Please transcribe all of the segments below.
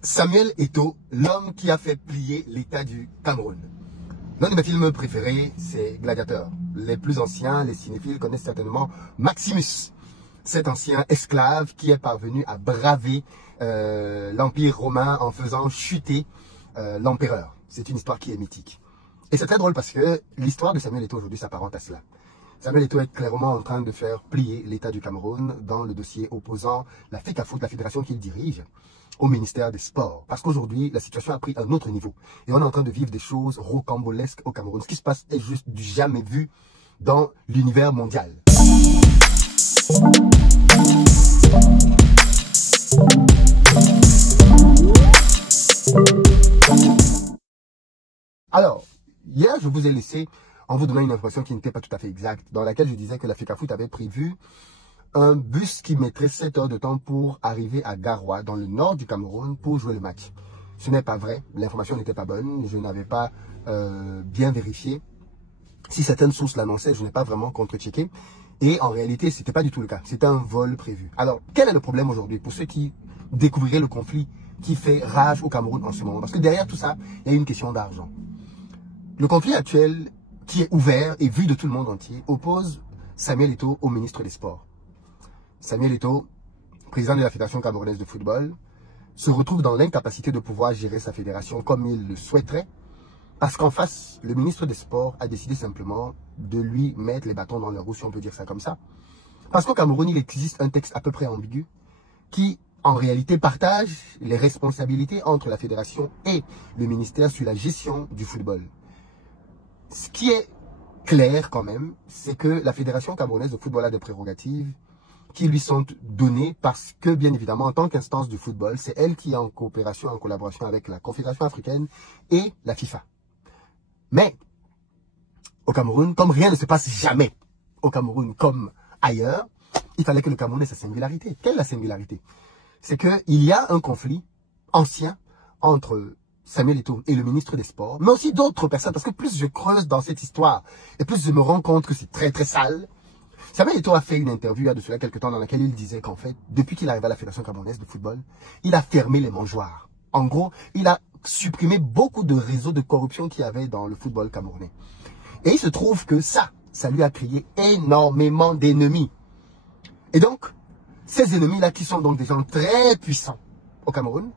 Samuel Eto'o, l'homme qui a fait plier l'État du Cameroun. L'un de mes films préférés, c'est Gladiateur. Les plus anciens, les cinéphiles connaissent certainement Maximus, cet ancien esclave qui est parvenu à braver l'Empire romain en faisant chuter l'empereur. C'est une histoire qui est mythique. Et c'est très drôle parce que l'histoire de Samuel Eto'o aujourd'hui s'apparente à cela. Samuel Eto'o est clairement en train de faire plier l'État du Cameroun dans le dossier opposant la FECAFOOT, la fédération qu'il dirige, au ministère des Sports. Parce qu'aujourd'hui, la situation a pris un autre niveau. Et on est en train de vivre des choses rocambolesques au Cameroun. Ce qui se passe est juste du jamais vu dans l'univers mondial. Alors, hier, je vous ai laissé en vous donnant une information qui n'était pas tout à fait exacte, dans laquelle je disais que la FECAFOOT avait prévu un bus qui mettrait 7 heures de temps pour arriver à Garoua, dans le nord du Cameroun, pour jouer le match. Ce n'est pas vrai, l'information n'était pas bonne, je n'avais pas bien vérifié. Si certaines sources l'annonçaient, je n'ai pas vraiment contre-checké. Et en réalité, ce n'était pas du tout le cas. C'était un vol prévu. Alors, quel est le problème aujourd'hui pour ceux qui découvriraient le conflit qui fait rage au Cameroun en ce moment? Parce que derrière tout ça, il y a une question d'argent. Le conflit actuel, qui est ouvert et vu de tout le monde entier, oppose Samuel Eto'o au ministre des Sports. Samuel Eto'o, président de la Fédération camerounaise de football, se retrouve dans l'incapacité de pouvoir gérer sa fédération comme il le souhaiterait, parce qu'en face, le ministre des Sports a décidé simplement de lui mettre les bâtons dans les roues, si on peut dire ça comme ça. Parce qu'au Cameroun, il existe un texte à peu près ambigu qui, en réalité, partage les responsabilités entre la fédération et le ministère sur la gestion du football. Ce qui est clair quand même, c'est que la Fédération camerounaise de football a des prérogatives qui lui sont données parce que, bien évidemment, en tant qu'instance du football, c'est elle qui est en coopération, en collaboration avec la Confédération africaine et la FIFA. Mais, au Cameroun, comme rien ne se passe jamais au Cameroun comme ailleurs, il fallait que le Cameroun ait sa singularité. Quelle est la singularité? C'est qu'il y a un conflit ancien entre Samuel Eto'o et le ministre des Sports, mais aussi d'autres personnes, parce que plus je creuse dans cette histoire, et plus je me rends compte que c'est très très sale. Samuel Eto'o a fait une interview il y a de cela quelques temps dans laquelle il disait qu'en fait, depuis qu'il arrive à la Fédération camerounaise de football, il a fermé les mangeoires. En gros, il a supprimé beaucoup de réseaux de corruption qu'il y avait dans le football camerounais. Et il se trouve que ça lui a créé énormément d'ennemis. Et donc, ces ennemis-là, qui sont donc des gens très puissants au Cameroun,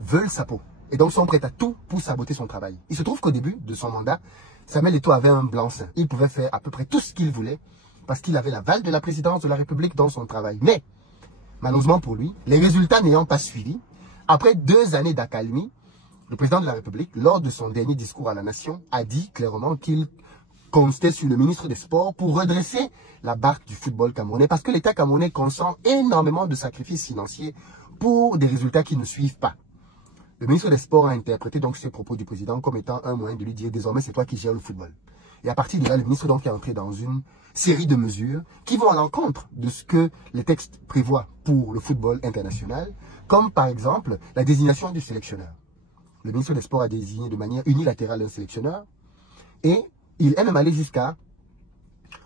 veulent sa peau. Et donc sont prêts à tout pour saboter son travail. Il se trouve qu'au début de son mandat, Samuel Eto'o avait un blanc-seing. Il pouvait faire à peu près tout ce qu'il voulait parce qu'il avait l'aval de la présidence de la République dans son travail. Mais, malheureusement pour lui, les résultats n'ayant pas suivi, après 2 années d'accalmie, le président de la République, lors de son dernier discours à la nation, a dit clairement qu'il comptait sur le ministre des Sports pour redresser la barque du football camerounais parce que l'État camerounais consent énormément de sacrifices financiers pour des résultats qui ne suivent pas. Le ministre des Sports a interprété donc ces propos du président comme étant un moyen de lui dire désormais c'est toi qui gères le football. Et à partir de là, le ministre donc est entré dans une série de mesures qui vont à l'encontre de ce que les textes prévoient pour le football international, comme par exemple la désignation du sélectionneur. Le ministre des Sports a désigné de manière unilatérale un sélectionneur et il est même allé jusqu'à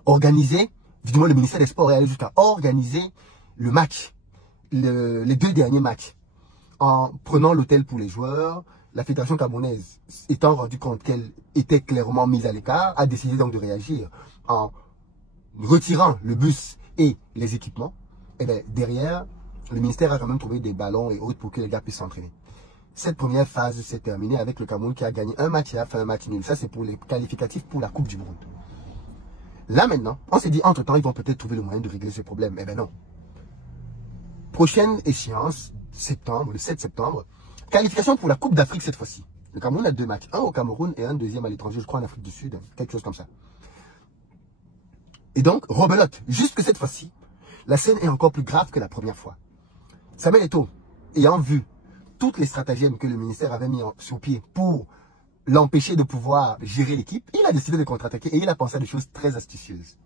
organiser, du moins le ministère des Sports est allé jusqu'à organiser le match, les 2 derniers matchs. En prenant l'hôtel pour les joueurs, la Fédération camerounaise, étant rendu compte qu'elle était clairement mise à l'écart, a décidé donc de réagir en retirant le bus et les équipements. Et bien derrière, le ministère a quand même trouvé des ballons et autres pour que les gars puissent s'entraîner. Cette première phase s'est terminée avec le Cameroun qui a gagné un match et a fait un match nul. Ça, c'est pour les qualificatifs pour la Coupe du Monde. Là maintenant, on s'est dit, entre-temps, ils vont peut-être trouver le moyen de régler ce problème. Eh bien non. Prochaine échéance, septembre, le 7 septembre, qualification pour la Coupe d'Afrique cette fois-ci. Le Cameroun a 2 matchs, un au Cameroun et un deuxième à l'étranger, je crois en Afrique du Sud, quelque chose comme ça. Et donc, rebelote, juste que cette fois-ci, la scène est encore plus grave que la première fois. Samuel Eto'o, ayant vu toutes les stratagèmes que le ministère avait mis sur pied pour l'empêcher de pouvoir gérer l'équipe, il a décidé de contre-attaquer et il a pensé à des choses très astucieuses.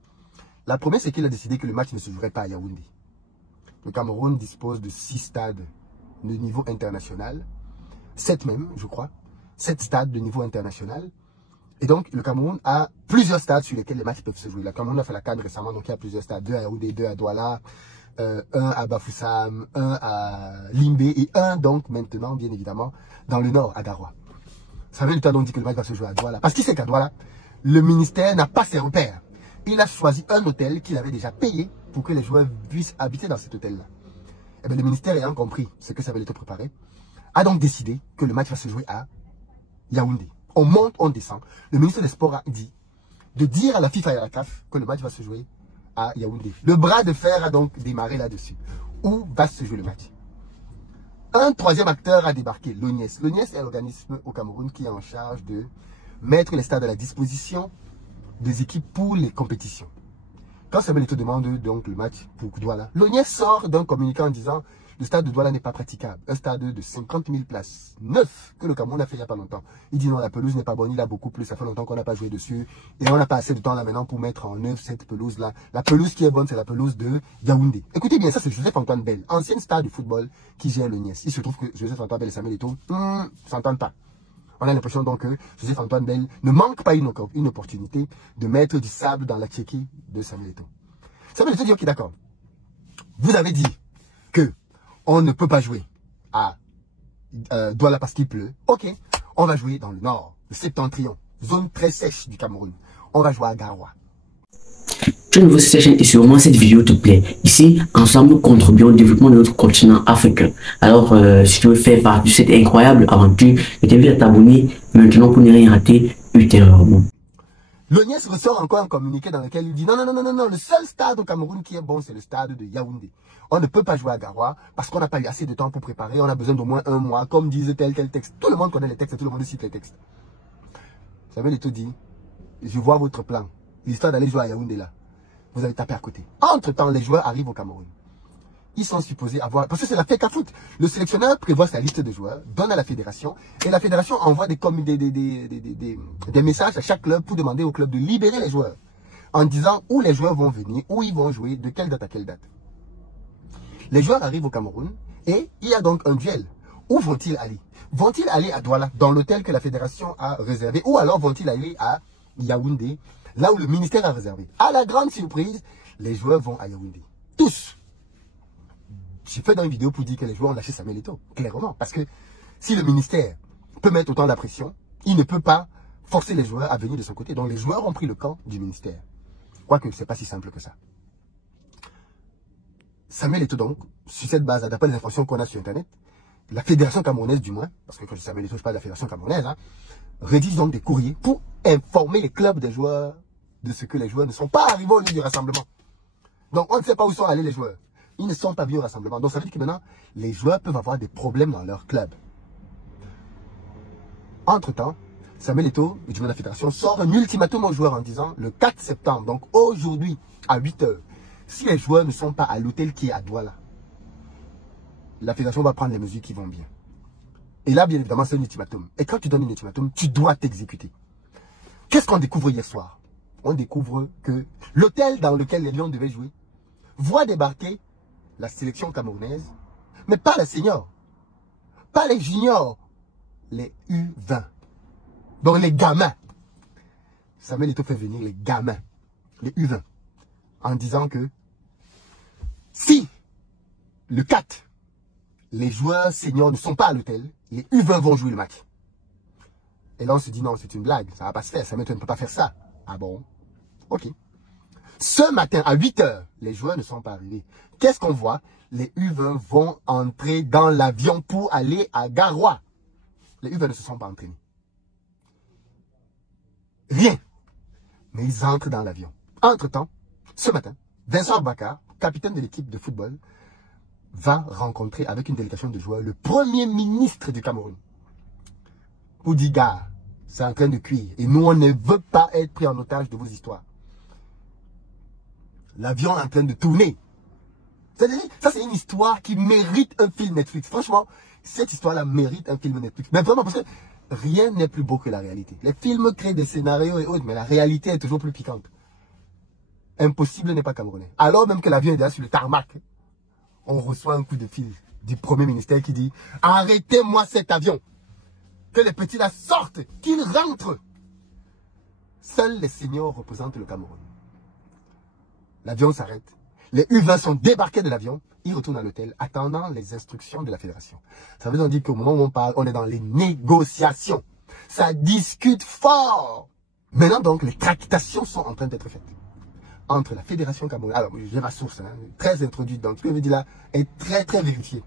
La première, c'est qu'il a décidé que le match ne se jouerait pas à Yaoundé. Le Cameroun dispose de 6 stades de niveau international, 7 même, je crois, 7 stades de niveau international. Et donc, le Cameroun a plusieurs stades sur lesquels les matchs peuvent se jouer. Le Cameroun a fait la CAN récemment, donc il y a plusieurs stades, 2 à Yaoundé, 2 à Douala, un à Bafoussam, un à Limbé et un donc maintenant, bien évidemment, dans le nord, à Garoua. Samuel Eto'o a donc dit que le match va se jouer à Douala. Parce qu'il sait qu'à Douala, le ministère n'a pas ses repères. Il a choisi un hôtel qu'il avait déjà payé pour que les joueurs puissent habiter dans cet hôtel-là. Et bien, le ministère ayant compris ce que Samuel Eto'o préparait, a donc décidé que le match va se jouer à Yaoundé. On monte, on descend. Le ministre des Sports a dit de dire à la FIFA et à la CAF que le match va se jouer à Yaoundé. Le bras de fer a donc démarré là-dessus. Où va se jouer le match? Un troisième acteur a débarqué, l'ONIES. L'ONIES est l'organisme au Cameroun qui est en charge de mettre les stades à la disposition des équipes pour les compétitions. Quand Samuel Eto'o demande donc le match pour Douala, l'ONIES sort d'un communiqué en disant le stade de Douala n'est pas praticable. Un stade de 50 000 places, neuf, que le Cameroun a fait il n'y a pas longtemps. Il dit non, la pelouse n'est pas bonne, il a beaucoup plus, ça fait longtemps qu'on n'a pas joué dessus. Et on n'a pas assez de temps là maintenant pour mettre en œuvre cette pelouse-là. La pelouse qui est bonne, c'est la pelouse de Yaoundé. Écoutez bien, ça c'est Joseph-Antoine Bell, ancien star du football qui gère l'ONIES. Il se trouve que Joseph-Antoine Bell et Samuel Eto'o s'entendent pas. On a l'impression donc que Joseph-Antoine Bell ne manque pas une opportunité de mettre du sable dans la tchéquie de Samuel Eto'o. Samuel Eto'o dit ok d'accord. Vous avez dit que on ne peut pas jouer à Douala parce qu'il pleut. Ok, on va jouer dans le nord, le septentrion, zone très sèche du Cameroun. On va jouer à Garoua. Tu es nouveau sur cette chaîne et sûrement cette vidéo te plaît. Ici, ensemble, nous contribuons au développement de notre continent africain. Alors, si tu veux faire partie de cette incroyable aventure, je t'invite à t'abonner maintenant pour ne rien rater ultérieurement. L'ONIES ressort encore un communiqué dans lequel il dit non, le seul stade au Cameroun qui est bon, c'est le stade de Yaoundé. On ne peut pas jouer à Garoua parce qu'on n'a pas eu assez de temps pour préparer, on a besoin d'au moins un mois, comme disent tel texte. Tout le monde connaît les textes et tout le monde cite les textes. Samuel Eto'o dit, je vois votre plan, l'histoire d'aller jouer à Yaoundé là. Vous allez taper à côté. Entre-temps, les joueurs arrivent au Cameroun. Ils sont supposés avoir... Parce que c'est la FECAFOOT. Le sélectionneur prévoit sa liste de joueurs, donne à la fédération, et la fédération envoie des messages à chaque club pour demander au club de libérer les joueurs, en disant où les joueurs vont venir, où ils vont jouer, de quelle date à quelle date. Les joueurs arrivent au Cameroun, et il y a donc un duel. Où vont-ils aller? Vont-ils aller à Douala, dans l'hôtel que la fédération a réservé, ou alors vont-ils aller à Yaoundé, là où le ministère a réservé? À la grande surprise, les joueurs vont à Yaoundé. Tous. J'ai fait dans une vidéo pour dire que les joueurs ont lâché Samuel Eto'o, clairement. Parce que si le ministère peut mettre autant la pression, il ne peut pas forcer les joueurs à venir de son côté. Donc les joueurs ont pris le camp du ministère. Quoique, ce n'est pas si simple que ça. Samuel Eto'o donc, sur cette base, d'après les informations qu'on a sur Internet, la fédération camerounaise du moins, parce que quand je dis Samuel Eto'o, je parle de la fédération camerounaise, rédige donc des courriers pour informer les clubs des joueurs de ce que les joueurs ne sont pas arrivés au lieu du rassemblement. Donc on ne sait pas où sont allés les joueurs. Ils ne sont pas venus au rassemblement. Donc ça veut dire que maintenant, les joueurs peuvent avoir des problèmes dans leur club. Entre-temps, Samuel Eto'o, le président de la fédération, sort un ultimatum aux joueurs en disant le 4 septembre, donc aujourd'hui, à 8 h, si les joueurs ne sont pas à l'hôtel qui est à Douala, la fédération va prendre les mesures qui vont bien. Et là, bien évidemment, c'est un ultimatum. Et quand tu donnes un ultimatum, tu dois t'exécuter. Qu'est-ce qu'on découvre hier soir? On découvre que l'hôtel dans lequel les Lions devaient jouer voit débarquer la sélection camerounaise, mais pas les seniors, pas les juniors, les U20. Donc les gamins. Samuel Eto'o fait venir les gamins, les U20, en disant que si le 4, les joueurs seniors ne sont pas à l'hôtel, les U20 vont jouer le match. Et là on se dit non, c'est une blague, ça va pas se faire, Samuel Eto'o ne peut pas faire ça. Ah bon? Ok. Ce matin, à 8 h, les joueurs ne sont pas arrivés. Qu'est-ce qu'on voit? Les U20 vont entrer dans l'avion pour aller à Garoua. Les U20 ne se sont pas entraînés. Rien. Mais ils entrent dans l'avion. Entre-temps, ce matin, Vincent Bakar, capitaine de l'équipe de football, va rencontrer avec une délégation de joueurs le premier ministre du Cameroun. Pour dire, gars, c'est en train de cuire. Et nous, on ne veut pas être pris en otage de vos histoires. L'avion est en train de tourner. Ça, c'est une histoire qui mérite un film Netflix. Franchement, cette histoire-là mérite un film Netflix. Mais vraiment, parce que rien n'est plus beau que la réalité. Les films créent des scénarios et autres, mais la réalité est toujours plus piquante. Impossible n'est pas camerounais. Alors même que l'avion est déjà sur le tarmac, on reçoit un coup de fil du premier ministère qui dit « Arrêtez-moi cet avion !» Que les petits là sortent, qu'ils rentrent. Seuls les seniors représentent le Cameroun. L'avion s'arrête. Les U20 sont débarqués de l'avion, ils retournent à l'hôtel, attendant les instructions de la fédération. Ça veut dire qu'au moment où on parle, on est dans les négociations. Ça discute fort. Maintenant donc, les tractations sont en train d'être faites. Entre la fédération camerounaise, alors j'ai ma source, hein, très introduite, donc ce que je veux dire là est très très vérifié.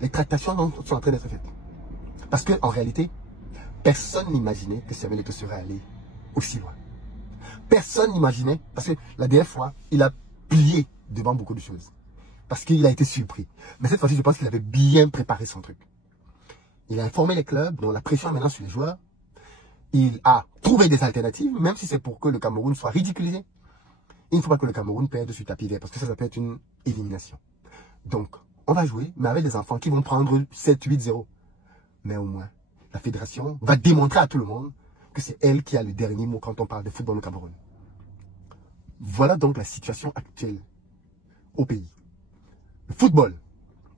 Les tractations sont en train d'être faites. Parce qu'en réalité, personne n'imaginait que Samuel Eto'o serait allé aussi loin. Personne n'imaginait, parce que la dernière fois, il a plié devant beaucoup de choses. Parce qu'il a été surpris. Mais cette fois-ci, je pense qu'il avait bien préparé son truc. Il a informé les clubs, dont la pression est maintenant sur les joueurs. Il a trouvé des alternatives, même si c'est pour que le Cameroun soit ridiculisé. Il ne faut pas que le Cameroun perde sur tapis vert, parce que ça peut être une élimination. Donc, on va jouer, mais avec des enfants qui vont prendre 7-8-0. Mais au moins, la fédération va démontrer à tout le monde que c'est elle qui a le dernier mot quand on parle de football au Cameroun. Voilà donc la situation actuelle au pays. Le football.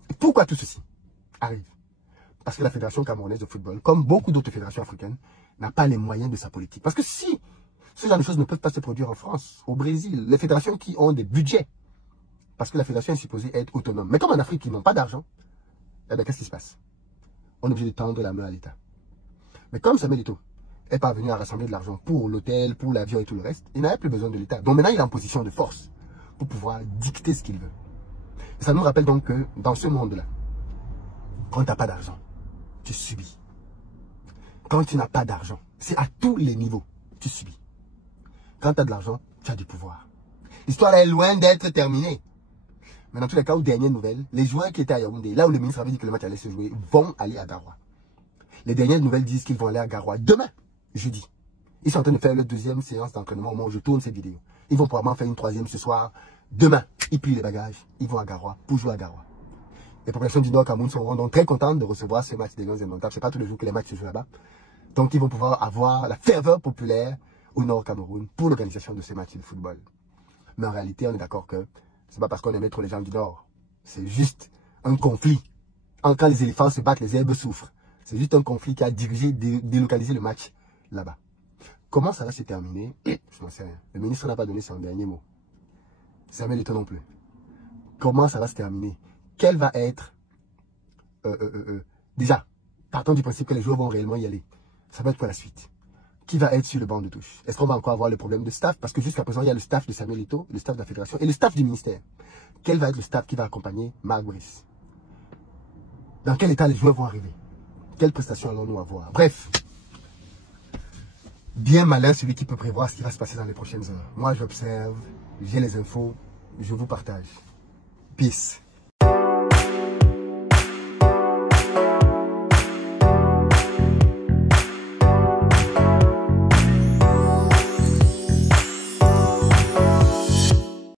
Et pourquoi tout ceci arrive? Parce que la fédération camerounaise de football, comme beaucoup d'autres fédérations africaines, n'a pas les moyens de sa politique. Parce que si ce genre de choses ne peuvent pas se produire en France, au Brésil, les fédérations qui ont des budgets, parce que la fédération est supposée être autonome. Mais comme en Afrique, ils n'ont pas d'argent, eh bien, qu'est-ce qui se passe? On est obligé de tendre la main à l'État. Mais comme Samuel Eto'o est parvenu à rassembler de l'argent pour l'hôtel, pour l'avion et tout le reste, il n'avait plus besoin de l'État. Donc maintenant, il est en position de force pour pouvoir dicter ce qu'il veut. Et ça nous rappelle donc que dans ce monde-là, quand tu n'as pas d'argent, tu subis. Quand tu n'as pas d'argent, c'est à tous les niveaux, tu subis. Quand tu as de l'argent, tu as du pouvoir. L'histoire est loin d'être terminée. Mais dans tous les cas, aux dernières nouvelles, les joueurs qui étaient à Yaoundé, là où le ministre avait dit que le match allait se jouer, vont aller à Garoua. Les dernières nouvelles disent qu'ils vont aller à Garoua demain, jeudi. Ils sont en train de faire leur deuxième séance d'entraînement au moment où je tourne cette vidéo. Ils vont probablement faire une troisième ce soir. Demain, ils plient les bagages, ils vont à Garoua pour jouer à Garoua. Les populations du Nord Cameroun seront donc très contentes de recevoir ces matchs des Lions indomptables. Ce n'est pas tous les jours que les matchs se jouent là-bas. Donc ils vont pouvoir avoir la ferveur populaire au Nord Cameroun pour l'organisation de ces matchs de football. Mais en réalité, on est d'accord que ce n'est pas parce qu'on aimait trop les gens du Nord. C'est juste un conflit. Quand les éléphants se battent, les herbes souffrent. C'est juste un conflit qui a dirigé, délocalisé le match là-bas. Comment ça va se terminer? Je n'en sais rien. Le ministre n'a pas donné son dernier mot. Samuel Eto'o non plus. Comment ça va se terminer? Quel va être... déjà, partons du principe que les joueurs vont réellement y aller. Ça va être quoi la suite? Qui va être sur le banc de touche? Est-ce qu'on va encore avoir le problème de staff? Parce que jusqu'à présent, il y a le staff de Samuel Eto'o, le staff de la fédération et le staff du ministère. Quel va être le staff qui va accompagner Marc Brice? Dans quel état les joueurs vont arriver? Quelles prestations allons-nous avoir? Bref, bien malin celui qui peut prévoir ce qui va se passer dans les prochaines heures. Moi, j'observe, j'ai les infos, je vous partage. Peace.